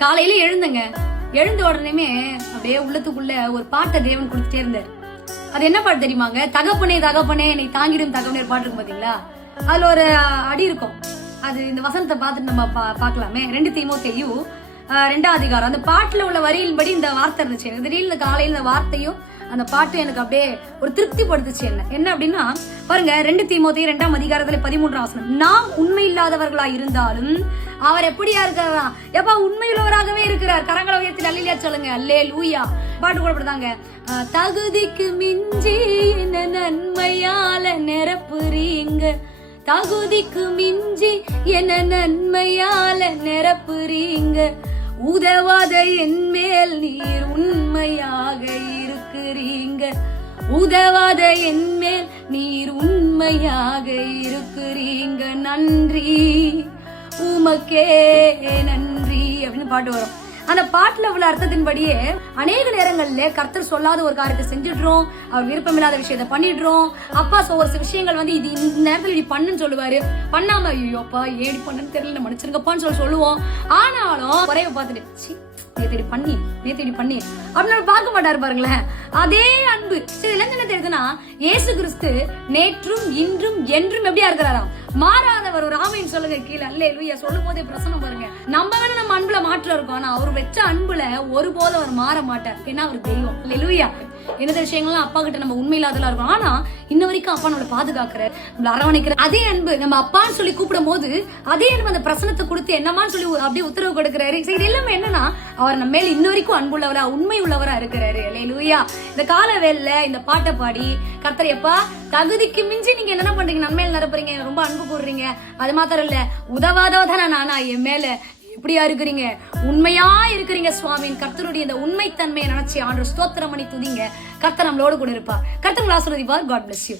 காலையில எழுந்தங்க. எழுந்த உடனே அப்படியே உள்ளத்துக்குள்ள ஒரு பாட்டை தேவன் கொடுத்துட்டே இருந்தார். அது என்ன பாட்டு தெரியுமாங்க? தகப்பனே தகப்பனே என்னை தாங்கிடும் தகப்பனே பாட்டு இருக்கும் பாத்தீங்களா? அதுல ஒரு அடி இருக்கும். அது இந்த வசனத்தை பார்த்துட்டு நம்ம பாக்கலாமே. 2 தீமோத்தேயு 2ஆம் அதிகாரம். அந்த பாட்டுல உள்ள வரியின்படி இந்த வார்த்தை இருந்துச்சு. எனக்கு திடீர்னு காலையில இந்த வார்த்தையும் அந்த பாட்டு எனக்கு அப்படியே ஒரு திருப்தி படுத்துச்சு. என்ன அப்படின்னா பாருங்க, 2 தீமோத்தேயு 2ஆம் அதிகாரத்துல 13ஆம் வசனம். நாம் உண்மை இல்லாதவர்களா இருந்தாலும் அவர் எப்படியா இருக்கிறாரா? எப்ப உண்மையுள்ளவராகவே இருக்கிறார். கரங்களை உயர்த்தி அல்லேலூயா சொல்லுங்க. அல்லேலூயா. பாட்டு கூடப்படுதாங்க. தகுதிக்கு மிஞ்சி என்ன நன்மையால நிரப்புறீங்க, தகுதிக்கு மிஞ்சி என்ன நன்மையால நிரப்புறீங்க, உதவாத என் மேல் நீர் உண்மையாக இருக்கிறீங்க, உதவாத என் மேல் நீர் உண்மையாக இருக்கிறீங்க, நன்றி உமக்கே நன்றி அப்படின்னு பாட்டு வரும். அந்த பாட்டுல உள்ள அர்த்தத்தின்படியே அநேக நேரங்கள்ல கர்த்தர் சொல்லாத ஒரு காரியத்தை செஞ்சிடுறோம், அவர் விருப்பமில்லாத விஷயத்த பண்ணிடுறோம். அப்பா ஒரு விஷயங்கள் இது இந்த நேரத்துல இப்படி பண்ணுன்னு சொல்லுவாரு, பண்ணாம ஐயோப்பா ஏடி பண்ணுன்னு தெரியல மன்னிச்சிருங்கப்பான்னு சொல்லுவோம். ஆனாலும் குறைய பார்த்துட்டு நேத்தடி பண்ணி அப்படின்னு பார்க்க மாட்டாரு பாருங்களேன். அதே அன்பு என்ன தெரியுதுன்னா, இயேசு கிறிஸ்து நேற்றும் இன்றும் என்றும் எப்படியா இருக்கிறாராம்? மாறாதவர். ஒரு ஆமைன்னு சொல்லுங்க கீழே. அல்லேலூயா. சொல்லும் போதே பிரசனம் பாருங்க. நம்ம வேணா நம்ம அன்புல மாற்றம் இருக்கும், ஆனா அவர் வச்ச அன்புல ஒருபோதும் அவர் மாற மாட்டார். ஏன்னா அவர் தெய்வம். அல்லேலூயா. எந்த விஷயங்களும் அப்பா கிட்ட நம்ம உண்மையில்லாதெல்லாம் இருக்கும், ஆனா இன்ன வரைக்கும் அப்பா நம்மளை பாதுகாக்கிறார், நம்மள அரவணைக்கிறார். அதே அன்பு நம்ம அப்பான்னு சொல்லி கூப்பிடும் போது அதே அன்பு அந்த பிரசனத்தை கொடுத்து என்னமான்னு சொல்லி அப்படியே உத்தரவு கொடுக்கிறாரு. இது எல்லாமே என்னன்னா, அவர் நம்ம மேல இன்ன வரைக்கும் அன்புள்ளவரா உண்மை உள்ளவரா இருக்கிறாரு. அல்லேலூயா. இந்த கால வேலையில இந்த பாட்டை பாடி கர்த்தர் எப்பா தகுதிக்கு மிஞ்சி நீங்க என்ன பண்றீங்க, நன்மையில நிரப்புறீங்க, ரொம்ப அன்பு கூடுறீங்க, அது மாத்திரம் இல்ல உதவாதவதான நானா என் மேல எப்படியா இருக்கிறீங்க, உண்மையா இருக்கிறீங்க சுவாமின் கர்த்தருடைய இந்த உண்மைத்தன்மையை நினைச்சு ஆண்டு ஸ்தோத்திரம் பண்ணி துதிங்க. கர்த்தர் நம்மளோடு கூட இருப்பார். கர்த்தர் ஆசீர்வதிப்பார். God bless you.